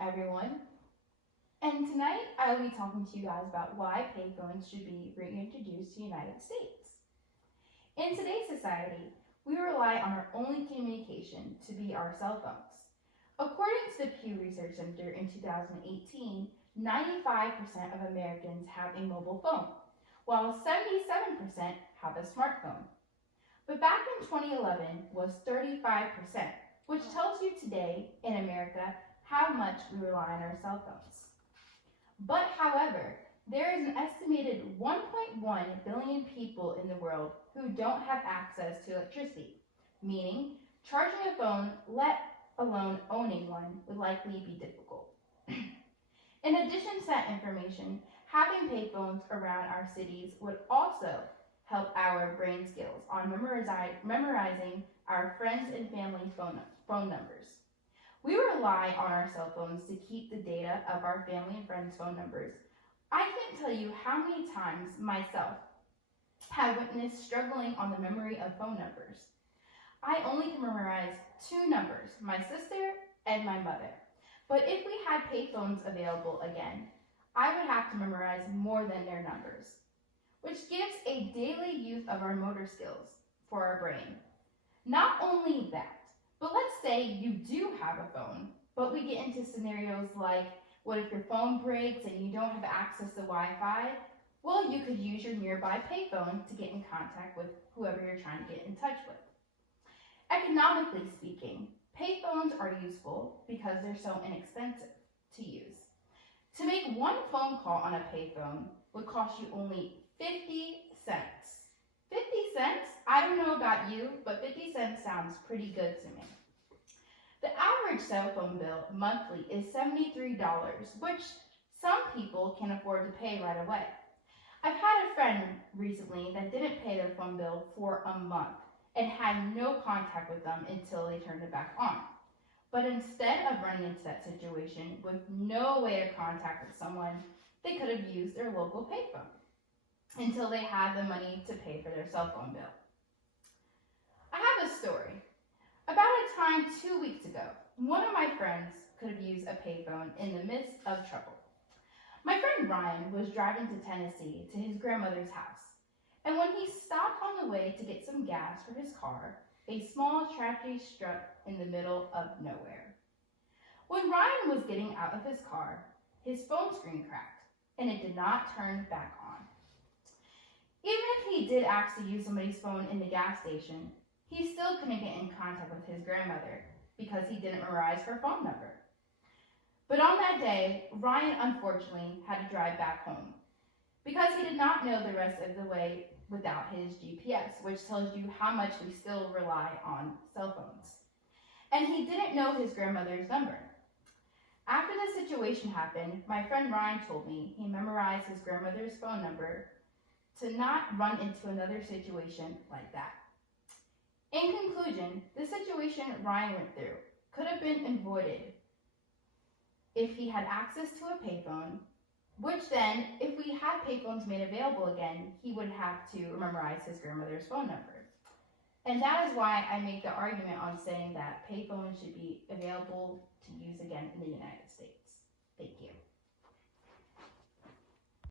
everyone. And tonight I will be talking to you guys about why payphones should be reintroduced to the United States. In today's society, we rely on our only communication to be our cell phones. According to the Pew Research Center in 2018, 95% of Americans have a mobile phone, while 77% have a smartphone. But back in 2011 was 35%, which tells you today in America how much we rely on our cell phones. But however, there is an estimated 1.1 billion people in the world who don't have access to electricity, meaning charging a phone, let alone owning one, would likely be difficult. In addition to that information, having payphones around our cities would also help our brain skills on memorizing our friends and family phone numbers. We rely on our cell phones to keep the data of our family and friends' phone numbers. I can't tell you how many times myself have witnessed struggling on the memory of phone numbers. I only can memorize two numbers, my sister and my mother. But if we had payphones available again, I would have to memorize more than their numbers, which gives a daily use of our motor skills for our brain. Not only that, but let's say you do have a phone, but we get into scenarios like, what if your phone breaks and you don't have access to Wi-Fi? Well, you could use your nearby payphone to get in contact with whoever you're trying to get in touch with. Economically speaking, payphones are useful because they're so inexpensive to use. To make one phone call on a payphone would cost you only 50 cents. 50 cents? I don't know about you, but 50 cents sounds pretty good to me. The average cell phone bill monthly is $73, which some people can afford to pay right away. I've had a friend recently that didn't pay their phone bill for a month and had no contact with them until they turned it back on. But instead of running into that situation with no way to contact with someone, they could have used their local payphone until they had the money to pay for their cell phone bill. I have a story. About a time 2 weeks ago, one of my friends could have used a payphone in the midst of trouble. My friend Ryan was driving to Tennessee to his grandmother's house, and when he stopped on the way to get some gas for his car, a small tragedy struck in the middle of nowhere. When Ryan was getting out of his car, his phone screen cracked, and it did not turn back on. Even if he did actually use somebody's phone in the gas station, he still couldn't get in contact with his grandmother because he didn't memorize her phone number. But on that day, Ryan unfortunately had to drive back home because he did not know the rest of the way without his GPS, which tells you how much we still rely on cell phones. And he didn't know his grandmother's number. After the situation happened, my friend Ryan told me he memorized his grandmother's phone number to not run into another situation like that. In conclusion, the situation Ryan went through could have been avoided if he had access to a payphone, which then, if we had payphones made available again, he would have to memorize his grandmother's phone number. And that is why I make the argument on saying that payphones should be available to use again in the United States. Thank you.